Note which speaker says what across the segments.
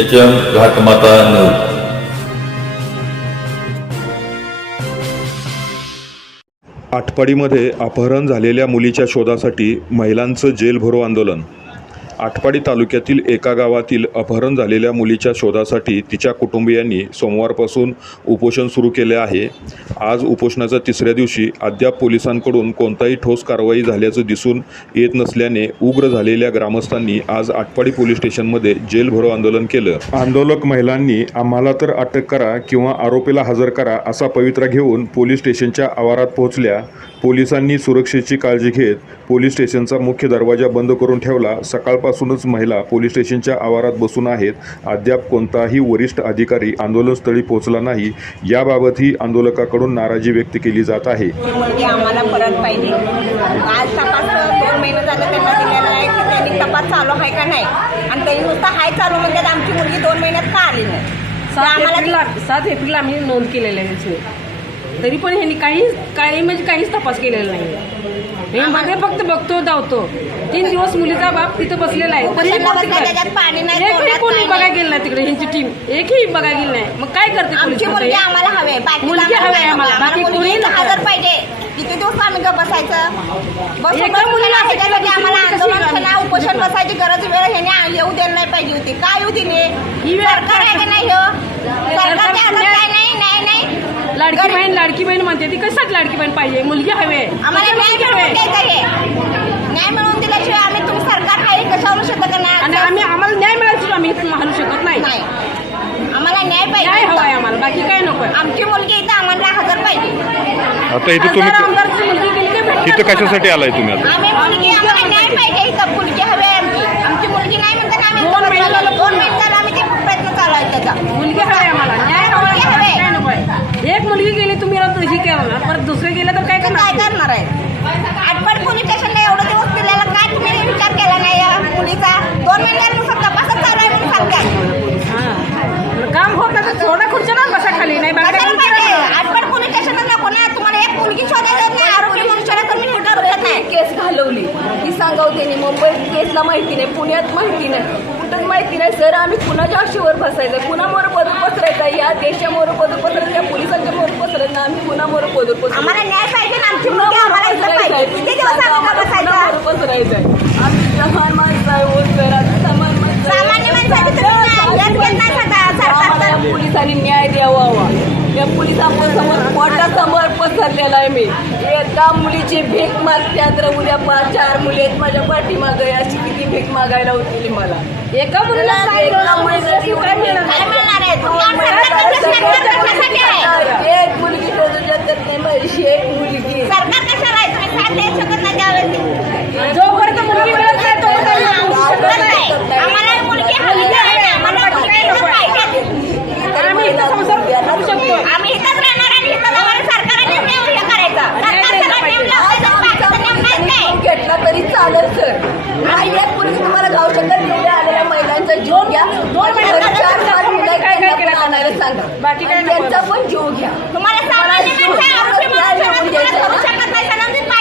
Speaker 1: H M Ghatmata news
Speaker 2: आटपाडीमध्ये अपहरण झालेल्या मुलीच्या शोधासाठी महिलांचं जेल भरो आंदोलन. आटपाडी तालुक्यातील एका गावातील अपहरण झालेल्या मुलीच्या शोधासाठी तिच्या कुटुंबियांनी सोमवारपासून उपोषण सुरू केले आहे. आज उपोषणाच्या तिसऱ्या दिवशी अद्याप पोलिसांकडून कोणताही ठोस कारवाई झाल्याचं दिसून येत नसल्याने उग्र झालेल्या ग्रामस्थांनी आज आटपाडी पोलीस स्टेशनमध्ये जेलभरो आंदोलन केलं. आंदोलक महिलांनी आम्हाला तर अटक करा किंवा आरोपीला हजर करा असा पवित्रा घेऊन पोलीस स्टेशनच्या आवारात पोहोचल्या. पोलिसांनी सुरक्षेची काळजी घेत पोलीस स्टेशनचा मुख्य दरवाजा बंद करून ठेवला. सकाळपासूनच महिला पोलीस स्टेशनच्या आवारात बसून आहेत. अद्याप कोणताही वरिष्ठ अधिकारी आंदोलनस्थळी पोहोचला नाही. याबाबतही आंदोलकाकडून नाराजी व्यक्त केली जात आहे.
Speaker 3: आम्हाला परत पाहिजे आज तपास दोन महिने झाले त्यांना दिलेला आहे की त्यांनी तपास चालू आहे का नाही. आणि त्यांनी नुसतं हाय चालू म्हणतात आमची मुलगी दोन महिन्यात का आली नाही? तर
Speaker 4: सात
Speaker 3: आम्हाला
Speaker 4: एप्रिलला सात एप्रिलला आम्ही नोंद केलेलं आहे तरी पण ह्यांनी काही काही म्हणजे काहीच तपास केलेला नाही. हे मध्ये फक्त बघतो धावतो. तीन दिवस मुलीचा बाप तिथं बसलेला आहे. तरी कोणी बघायला. गेलं नाही तिकडे ह्यांची टीम एकही बघायला गेली नाही. मग काय करते
Speaker 3: मुलगी आम्हाला हवे
Speaker 4: मुलगी हवी आम्हाला. बाकी कोणी.
Speaker 3: हजर पाहिजे. किती दिवस आम्ही बसायचं? उपोषण बसायची गरज वेळ ह्याने येऊ द्यायला नाही पाहिजे होती. काय येऊ
Speaker 4: ही वेळ
Speaker 3: सरकार आहे का नाही हो. नाही
Speaker 4: लाडकी बहीण लाडकी बहीण म्हणते ती कशात लाडकी बहीण पाहिजे? मुलगी हवी आहे.
Speaker 3: आम्हाला न्याय मिळवून
Speaker 4: आहे.
Speaker 3: द्यायचा आहे न्याय मिळवून दिल्याशिवाय आम्ही तुम्ही सरकार कशावर शकत
Speaker 4: आणि
Speaker 3: नाही
Speaker 4: आम्ही आम्हाला न्याय मिळायची आम्ही इथून म्हणू शकत नाही.
Speaker 3: नाही. आम्हाला न्याय
Speaker 4: न्याय हवा आहे
Speaker 3: पाहिजे
Speaker 4: आम्हाला बाकी काय नको आहे.
Speaker 3: आमची मुलगी इथं आम्हाला हजर पाहिजे.
Speaker 2: आता इथे तुम्ही
Speaker 4: खासदार, आमदारची मुलगी गेली की भेटणार
Speaker 2: इथं कशासाठी आलाय तुम्ही आता?
Speaker 3: आम्ही मुलगी आम्हाला न्याय पाहिजे इथं. मुलगी हवी आहे आमची आमची मुलगी नाही म्हणताना आम्ही
Speaker 4: दोन
Speaker 3: इथं
Speaker 4: महिने
Speaker 3: बसलेलो.
Speaker 4: झालं.
Speaker 3: दोन महिने झालं आम्ही ते प्रयत्न चालू आहे त्याचा
Speaker 4: मुलगी हवी आहे आम्हाला न्याय हवा आहे,
Speaker 3: मुलगी हवी आहे.
Speaker 4: काय नको आहे. एक मुलगी गेली तुम्ही आता ही केलं ना परत दुसरे गेले तर काय
Speaker 3: काय
Speaker 4: करणार?
Speaker 3: करणार आहे? आटपाड पोलीस स्टेशनला एवढं दिवस दिलेला काय तुम्ही विचार केला नाही या मुलीचा? दोन महिन्यानुसार तपासच चालू आहे म्हणून सांगतात
Speaker 4: हा. काम होत नाही तर थोडा खुर्च्या ना बसा खाली नाही बाकी
Speaker 3: कशाला पाहिजे. पोलीस स्टेशनला नको ना. तुम्हाला एक मुलगी शोधायला येत नाही आरोपी म्हणून शोधा तर मी कुठं रडत नाही.
Speaker 5: केस घालवली. ती सांगवते मुंबईत केसला माहिती नाही पुण्यात माहिती नाही. कुठंच माहिती नाही. सर आम्ही कुणाच्या आशीवर बसायचं कुणामोर पदर पसरायचं या देशामोर पदर पसरायचं या पोलिसांच्या मोर पसरायचं आम्ही कुणामोर पदर पसरायचं
Speaker 3: आम्हाला न्याय पाहिजे ना आमची मुलगी आम्हाला इथं पाहिजे. किती दिवस आम्ही का बसायचं
Speaker 5: आम्ही समान माणसं आहे आम्ही समान माणसं आहे.
Speaker 3: सामान्य माणसाची तुम्ही.
Speaker 5: पोलिसांनी न्याय द्यावा हवा या पोलिसांसमोर पोटासमोर पसरलेला आहे मी. एका मुलीची भीक मागत्यात तर उद्या पाच चार मुली आहेत माझ्या पाठीमागं. अशी किती भीक मागायला होती मला?
Speaker 4: एका मुलीला
Speaker 5: एका
Speaker 4: मिळणार?
Speaker 5: मुलीला
Speaker 4: काय मिळणार?
Speaker 3: काय मिळणार आहे तुम्ही सरकार कशाला- कशासाठी आहे
Speaker 5: एक मुलगी शोधू शकत नाही माझी एक मुलगी
Speaker 3: सरकार कशाला आहे तुम्ही साथ देऊ शकत नाही त्यावेळेस
Speaker 4: जोपर्यंत मुलगी मिळत नाही तोपर्यंत आम्ही बोलू शकत नाही.
Speaker 3: आम्हाला मुलगी हवी आहे आम्हाला मुलगी इथं पाहिजे
Speaker 4: आम्ही इथं संसार करू शकतो
Speaker 3: आम्ही इथंच राहणार आणि इथं आम्हाला सरकारने नेम हे करायचा सरकार सगळं नेम लावायचं बाकीचं नेम नाहीच नाही
Speaker 5: घेतला तरी चालेल सर आणि एक मुलगी तुम्हाला गाव शकत एवढ्या आलेल्या महिलांचा जीव घ्या दोन महिन्यात चार पाच मुलं
Speaker 4: काय काय केलं
Speaker 5: आणायला सांगा
Speaker 4: बाकी काय नको.
Speaker 5: त्यांचा पण जीव घ्या
Speaker 3: तुम्हाला सामान्य माणसं तुम्हाला करू शकत नाही.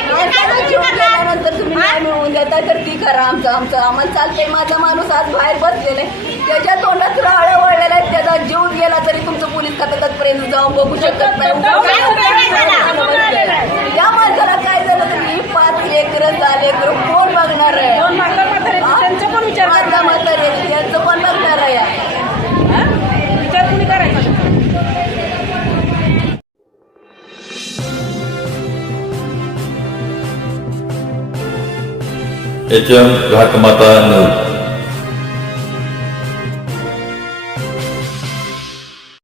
Speaker 3: तुम्ही काय
Speaker 5: त्यांचा
Speaker 3: तुम्ही
Speaker 5: जीव
Speaker 3: करणार?
Speaker 5: गेल्यानंतर तुम्ही न्याय मिळवून देता तर ती करा आमचं आमचं आम्हाला चालतंय माझा माणूस आज बाहेर बसलेला आहे त्याच्या तोंडात राळ वळलेला आहे त्याचा जीव गेला तरी तुमचं पोलीस खात्यातपर्यंत जाऊन बघू शकत नाही
Speaker 3: काय उपयोग आहे त्याला?
Speaker 5: या माणसाला काय झालं तर ही पाच लेकर झाले तर कोण बघणार आहे
Speaker 1: एच एम घाटमाता न्यूज